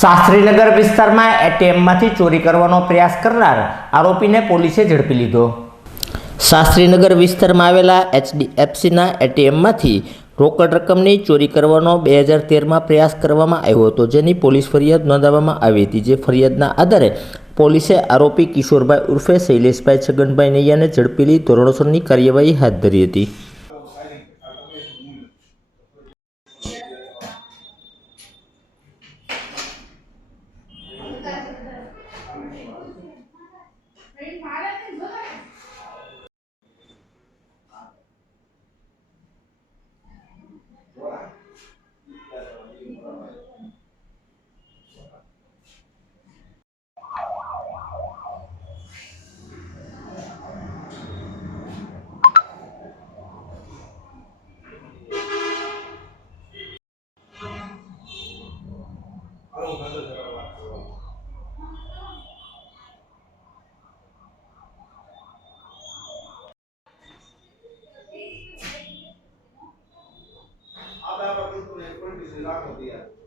શાસ્ત્રીનગર વિસ્તારમાં એટીએમમાંથી ચોરી કરવાનો પ્રયાસ કરનાર આરોપીને પોલીસે ઝડપી લીધો। શાસ્ત્રીનગર વિસ્તારમાં આવેલા એચડીએફસીના એટીએમમાંથી રોકડ રકમની ચોરી કરવાનો 2013માં પ્રયાસ કરવામાં આવ્યો હતો, જેની પોલીસ ફરિયાદ નોંધાવવામાં આવી હતી। જે ફરિયાદના આધારે પોલીસે આરોપી કિશોરભાઈ ઉર્ફે શૈલેષભાઈ છગનભાઈ નૈયાને ઝડપી લઈ ધોરણસરની કાર્યવાહી હાથ ધરી હતી। आप यहाँ पर बिल्कुल एक पॉलिटिशियन राख होती है।